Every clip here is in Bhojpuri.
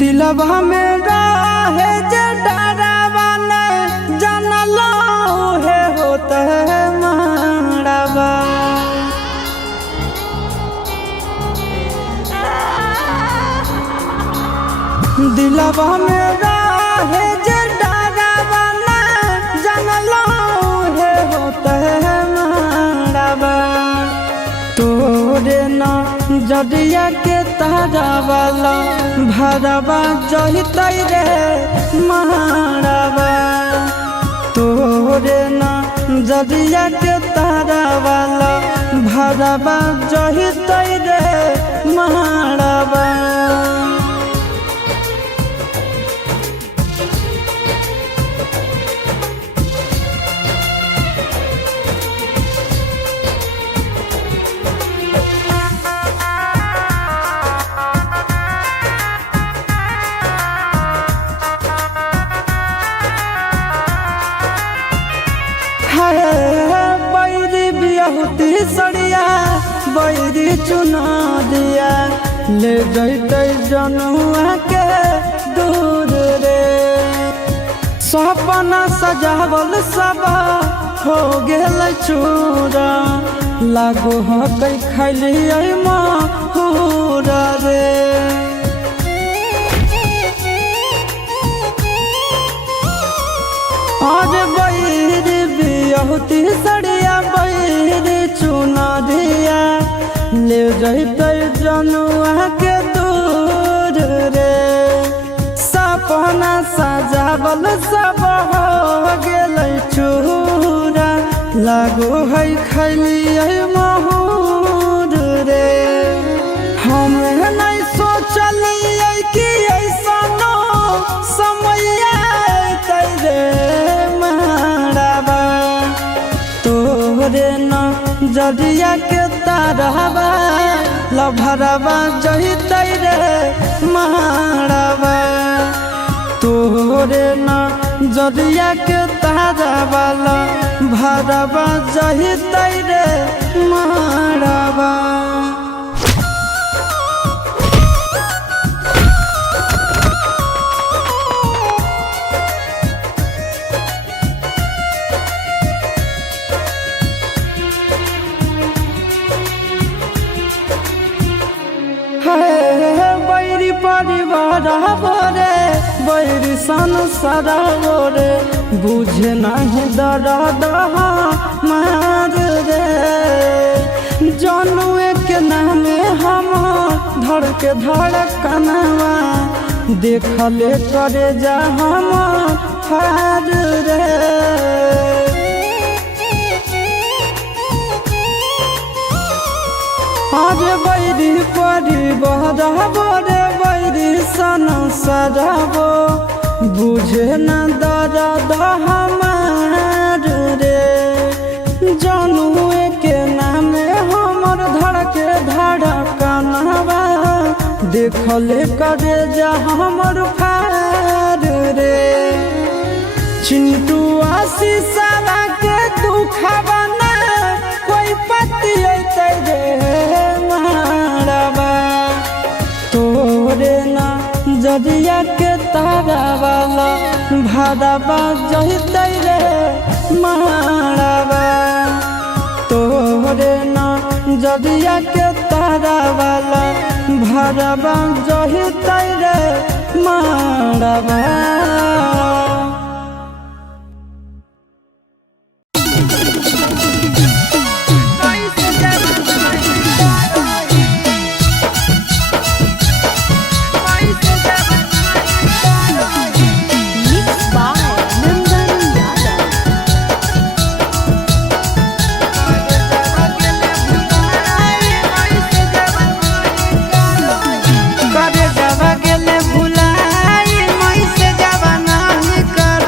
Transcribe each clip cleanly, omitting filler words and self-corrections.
दिलवा में रहे जे डरावा न जानलो है होता है मारवा। दिलवा में रहे जे डरावा न जदिया के तारा वाला भरवा जहितै रे मारवा तोरे ना जदिया के तारा वाला भरवा जहितै रे मारवा। बैरी बियाहुती सड़िया बैरी चुना दिया ले जैतै जनुआ के दूर रे सपना सजावल सब हो गेल चूरा लागो हकै खैलियै माहुरा रे। आज बैरी बियाहुती सड़िया बैरी चुना दिया ले जैतै जनुआ के दूर रे सपना सजावल सब हो गेलै चूरा लागो है खैलियै माहुर रे। हम नहीं सोचलियै कि ऐसनो समय अयतै रे मारवा तोरे ना जदिया के तारवा लभरवा जहितै रे मारवा तोरे ना जदिया के तारवा लभरवा जहितै रे मारवा। बैरी परिवार बोरे बैरी संसार बोरे बुझे नहीं दर्द मार रे जनुए के नामे हम धड़ के धड़कनवा देखले करे जा हम हार रे। आज बैरी परिवार बोरे बैरी संसार बो बुझे न दर्द हमार रे जनुए के नामे हमर धड़के धड़कनवा देखले करे जा हमर फार रे। चिंटू आशीष के दुखवा ना कोई पति अयतै रे मारवा तोरे ना जदिया के तारा वाला भरवा जहितै रे मारवा तोरे ना जदिया के तारा वाला भरवा जहितै रे मारवा। करे जावा गेले भुलाई मैं से जावा नहीं कर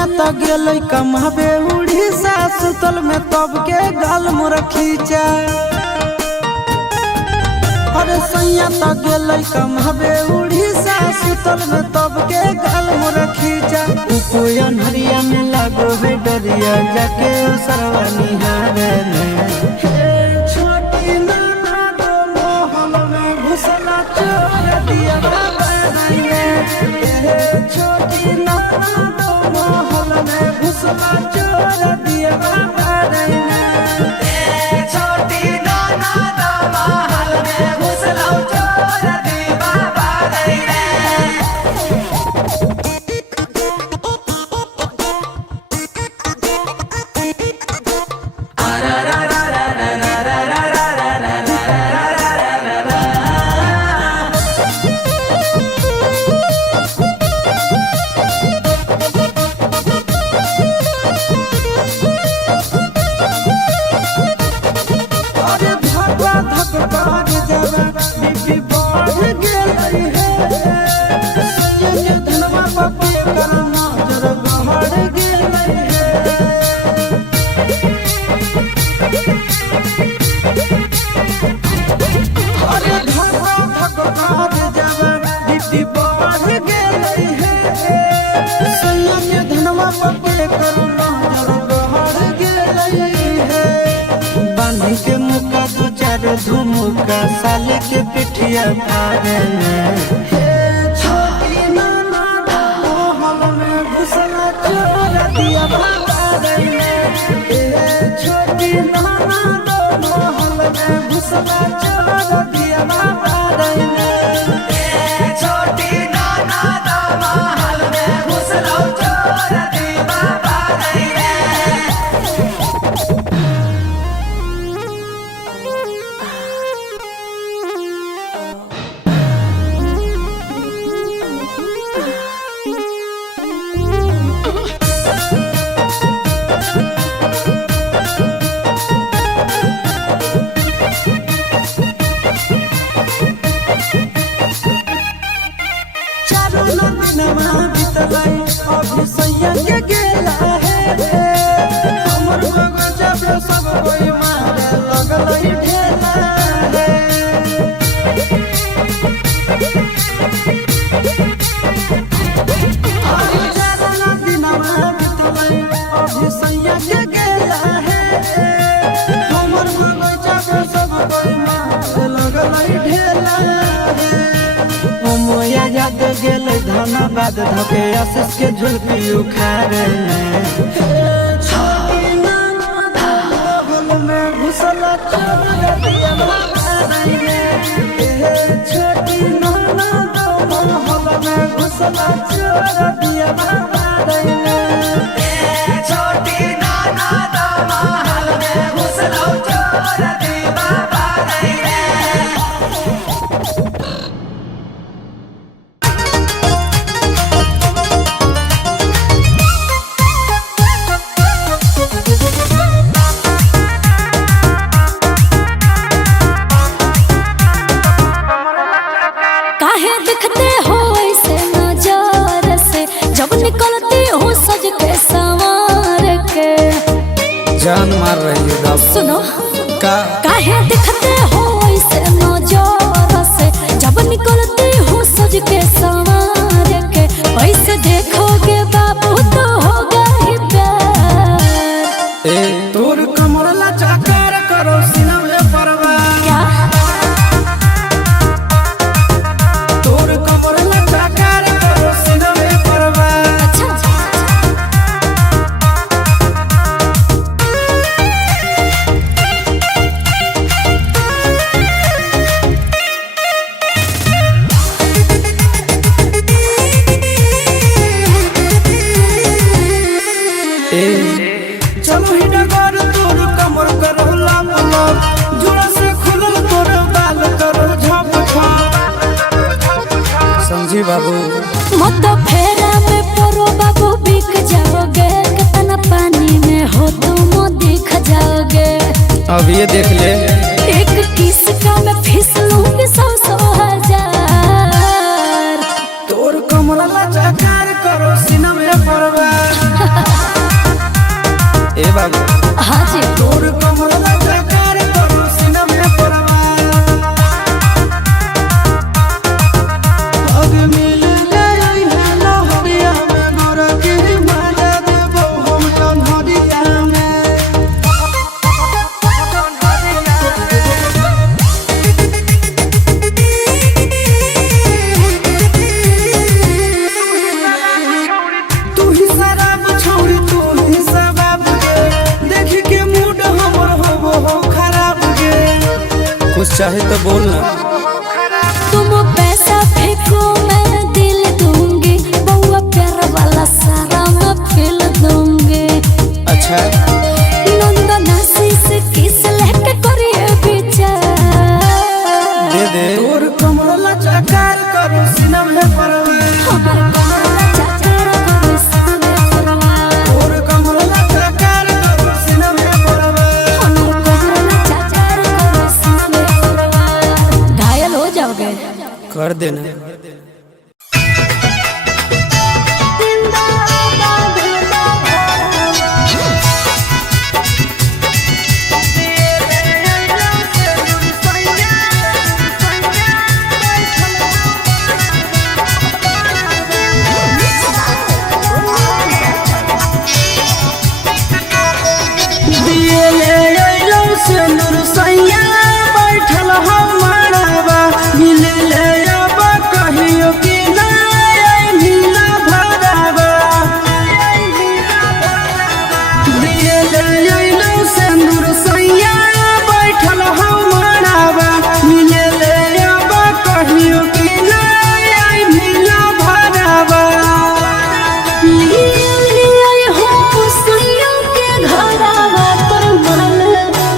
सैया तो गेल कमाबे उड़ीसा सुतल में तब के गाल मोर खींचा। अरे सैया तो गेल कमाबे उड़ीसा सुतल में तब के गाल मोर खींचा। कोयन हरिया में लागो है डरिया जाके सरवा निहारे छोटी नाना दो मोहल में घुसला चोर दिया छोटी नाना दो मोहल में घुसला चोर दिया छोटी नाना दो मोहल में घुसला चोर दिया के मुका दो चार धुमुका साले के पिठिया फाड़े छोटी नाना मोहल में घुसला चोर दिया छोटी नाना मोहल में घुसला चोर दिया छोटी नाना दो मोहल में घुसला चोर दिया अभी सैया के गेला है हमर बगजा पे सब कोई मारे लगल ढेला है अभी जाना दिनमा बितलै अभी सैया के गेला है हमर बगजा पे सब कोई मारे लगल ढेला है मोया याद गेल धनबाद धके आशीष के झुलपी उखाड़े छोटी नाना मोहल में घुसला चोर दिया छोटी नाना मोहल में घुसला चोर दिया छोटी नाना दो मोहल में घुसला चोर दिया जान मार रही है सुनो का काहे दिखते हो ऐसे नजर से जब निकलते हो सज के संवार के ऐसे देखोगे बाबू तो होगा ही प्यार ए तोर कमर लचकार करो सीना में परवा क्या तोर कमर लचकार करो सीना में परवा चलो ही डगर तोर कमर करो लाम लाम जुड़ा से खुलल तोर बाल करो झप समझी बाबू मत फेरा में परो बाबू बिक जाओगे कितना पानी में हो तुम दिख जाओगे अब ये देख ले एक किस का मैं फिसलूंगी 100,000 तोर कमर लचकार करो सीना में परवा ए बाबू हाँ जी तोर कमर लचकार करू सीना में परवार पग मिल ले आई हेलो हरिया में गोर के माला देबो हम कन्हरिया में तू ही शराब छोड़ी तू ही शराब के देख के मूड हमर हो खराब के कुछ चाहे तो बोल ना तुम पैसा फेंको मैं दिल दूंगी बउआ प्यार वाला सारा मैं फिल दूंगी अच्छा नंदना से किस लेके करिए विचार दे दे तोर कमर लचकार करू सीना में परवार हमर कमला चाचा करो सामने परवार तोर कमर लचकार करू सीना में परवार हमर कमला चाचा करो सामने परवार घायल हो जाओगे कर देना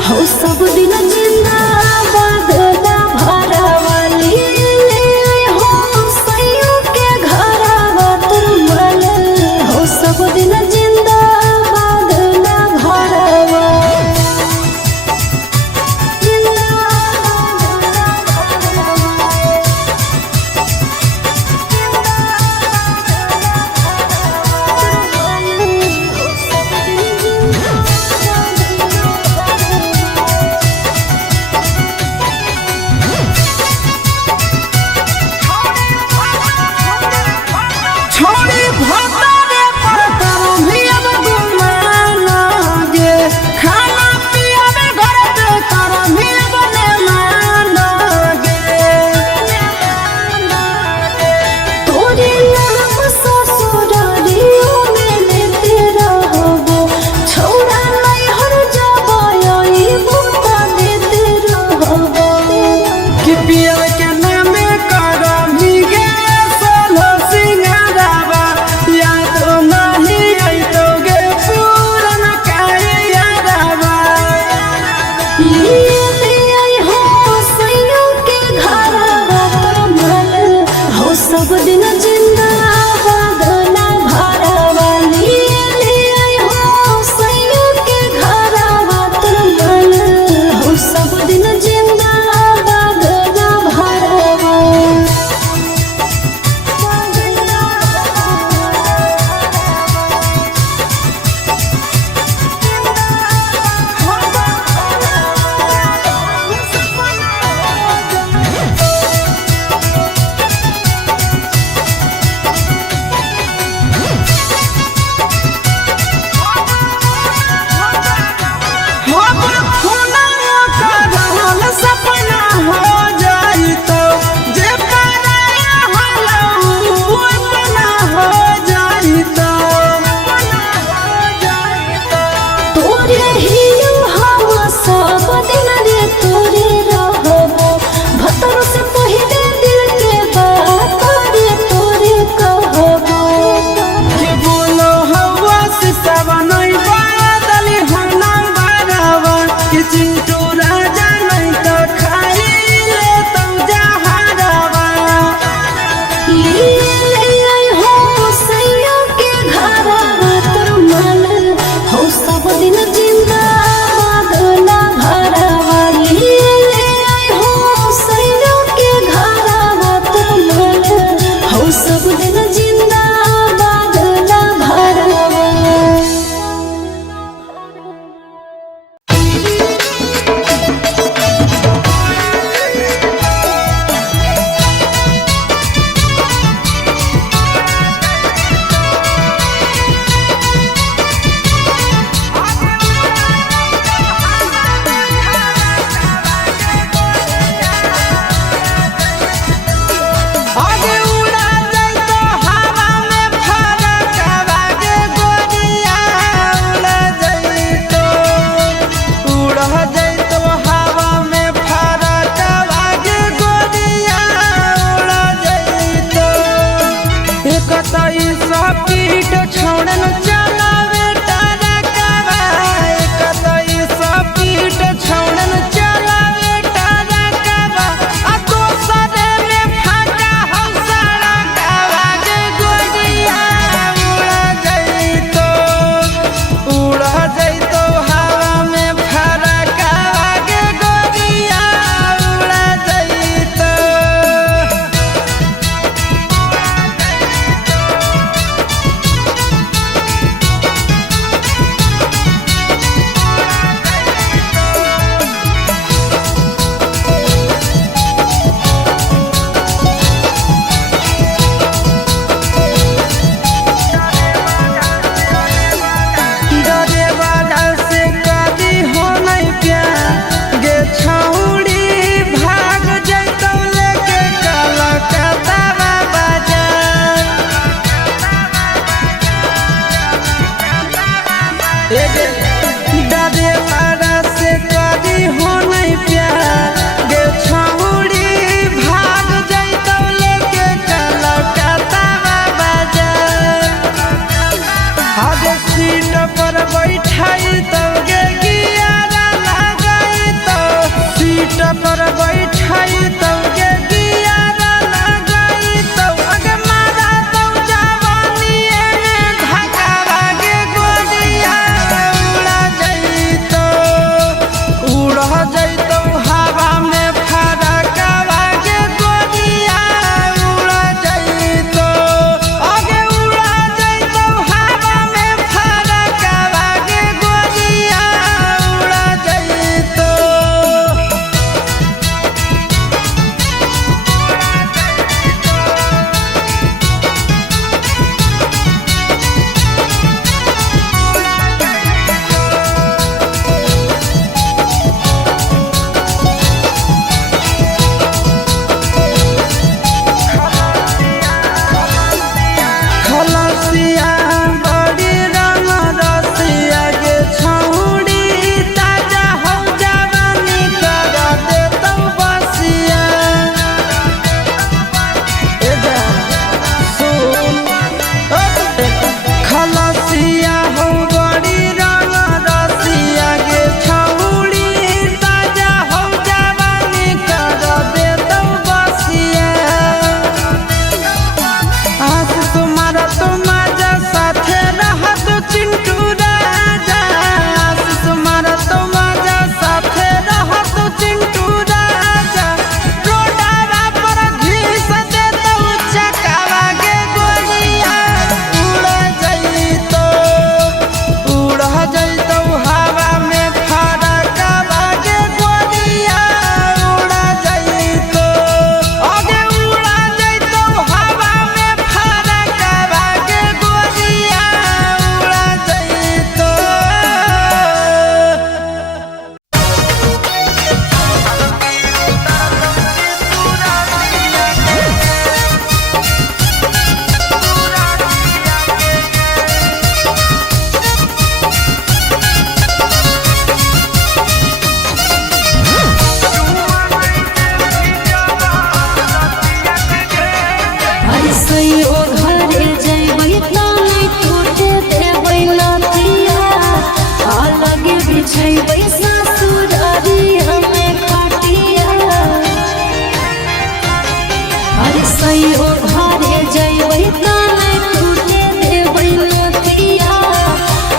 हो सब दिन जिंदा बैठाई तो गे गियारा लगाई तो सीट पर बैठाई तो गे गियारा लगाई तो अगे मारा तो जवानी में धकावा गे गोलिया उड़ा जाई तो हवा में फरकावा गे गोलिया उड़ा जाई तो आगे उड़ा जाई तो हवा में फरकावा गे गोलिया उड़ा जाई तो खलसिया बड़ी रंग रसिया गे छौड़ी ताजा हो जवानी कर दे तो बसिया ए जा सुन खलसिया हो बड़ी रंग रसिया गे छौड़ी ताजा हो जवानी कर दे तो बसिया आज तुम्हारा तुम्हारा साथे रहत चिंटू राजा आज तुम्हारा तुम्हारा साथे रहत चिंटू राजा रोडावा पर घिस दे तो चकावा गे गोलिया उड़ जाई तो हवा में फरकावा गे गोलिया उड़ जाई तो आगे उड़ा जाई तो हवा में फरकावा गे गोलिया उड़ा जाई तो ऐसे ओ घरे जइबै ताई टूटे देबै नथिया आ लगे बिछैबै ससुरारी हमें खटिया ऐसे ओ घरे जइबै ताई टूटे देबै नथिया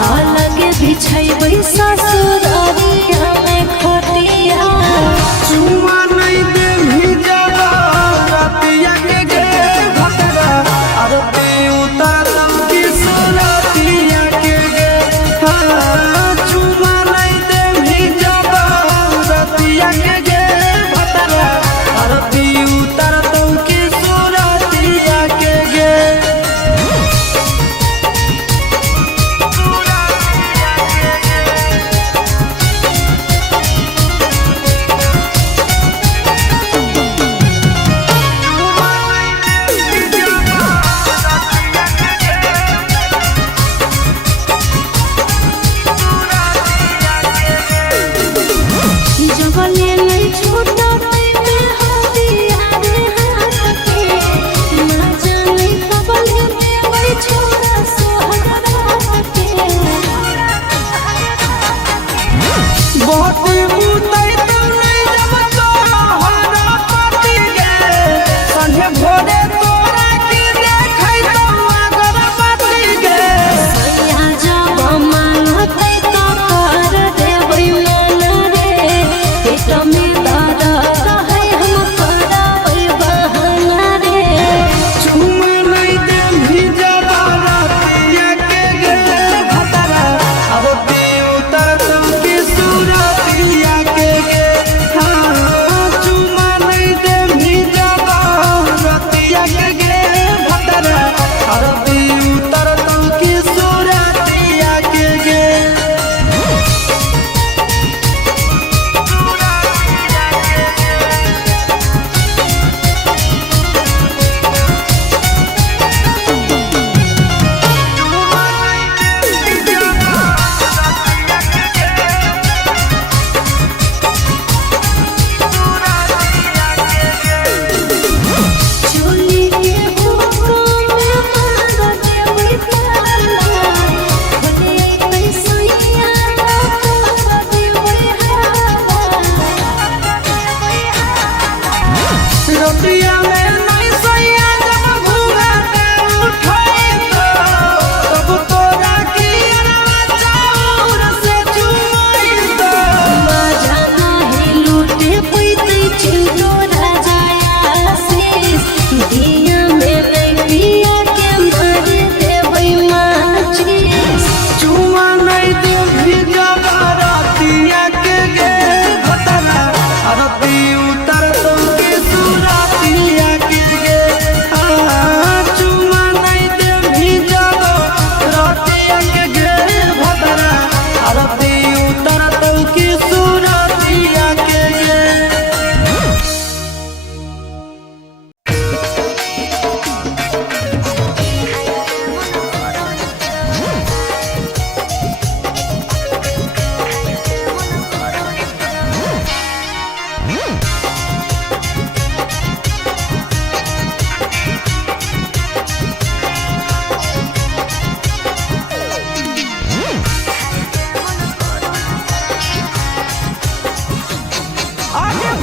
आ लगे बिछैबै ससुरारी हमें खटिया चुमा नहीं दे भिजवा रतिया के गे भतरा आरती उतारम की सुरतिया के गे हाँ चुमा नहीं दे भिजवा रतिया के गे भतरा आरती उतारम की सुरतिया के गे जबले नहीं छोटा पे हदिया रे हाथे ना जाने कबले में वही छोरा सोहरा के बहुत मुतई तो नहीं जब तोहरा पति गे संगे भोरे तोरा की देखै तो अगरबत्ती गे सैया जब मांगते तो कर देबै मन रे पेट में दर्द है हम कराबै बहाना रे चुमा नहीं दे भिजवा रतिया के गे भतरा आरती उतारम की सुरतिया के गे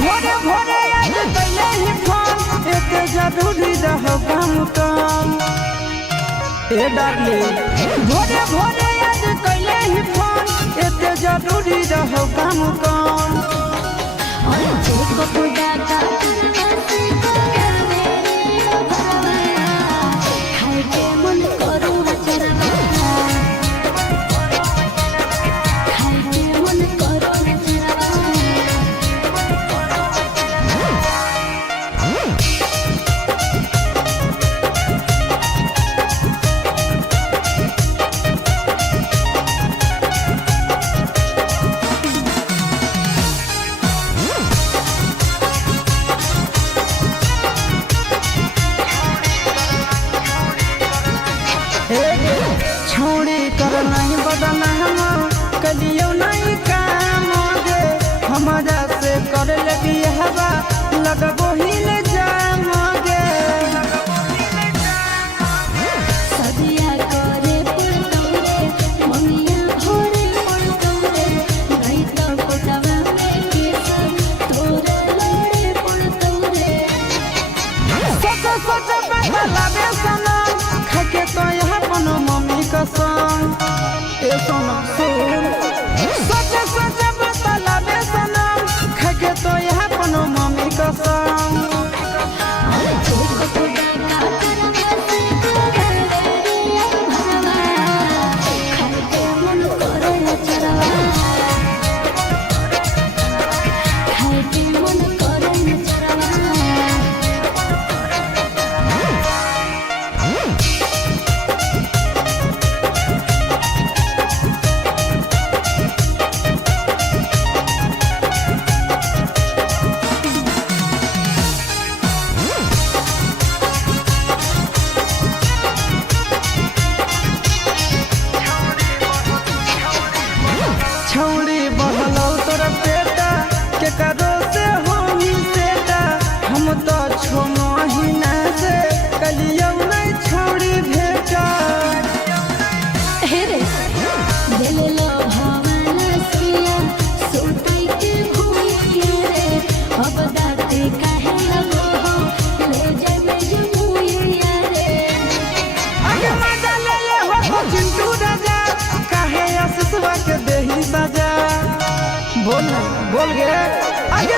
भोरे भोरे आज कैले ही फोन एते जरूरी रहो काम काम ए डार्लिंग भोरे भोरे आज कैले ही फोन एते जरूरी रहो काम काम और देखो खुदा का खाए के मन करू चरवा खाए के मन करू चरवा छोड़ी कर नहीं बदना हम कलियो नहीं काम गे हमारा से कर लगी हवा लगबो ही ले जाम गे सदिया करे पड़तौरे ममिया भोरे पड़तौरे नहीं तो कोटवा में केस तोरे लड़े पड़तौरे सोच सोच बदला बे सनम खाके तो यहाँ पनो मम्मी का संग ए सोना सुन सोच सोच बदला बे सनम खाके तो यहाँ पनो मम्मी का संग देखो खुदा का करवा से करे भरवा खाए के मन करे चरवा खाए के मन करे चरवा छौड़ी बहलौ तोर बेटा के करो से होनी सेटा हम तो छो महीना से कलियो नहीं छौड़ी भेटा हे रे दिल लो भावना सिया सोते के भूल के रे अब दाते काहे लगो हो ले जाबे जमुइया रे आगे मजा ले हो चिंटू राजा काहे आसुसवा के देही सजा बोल गे आगे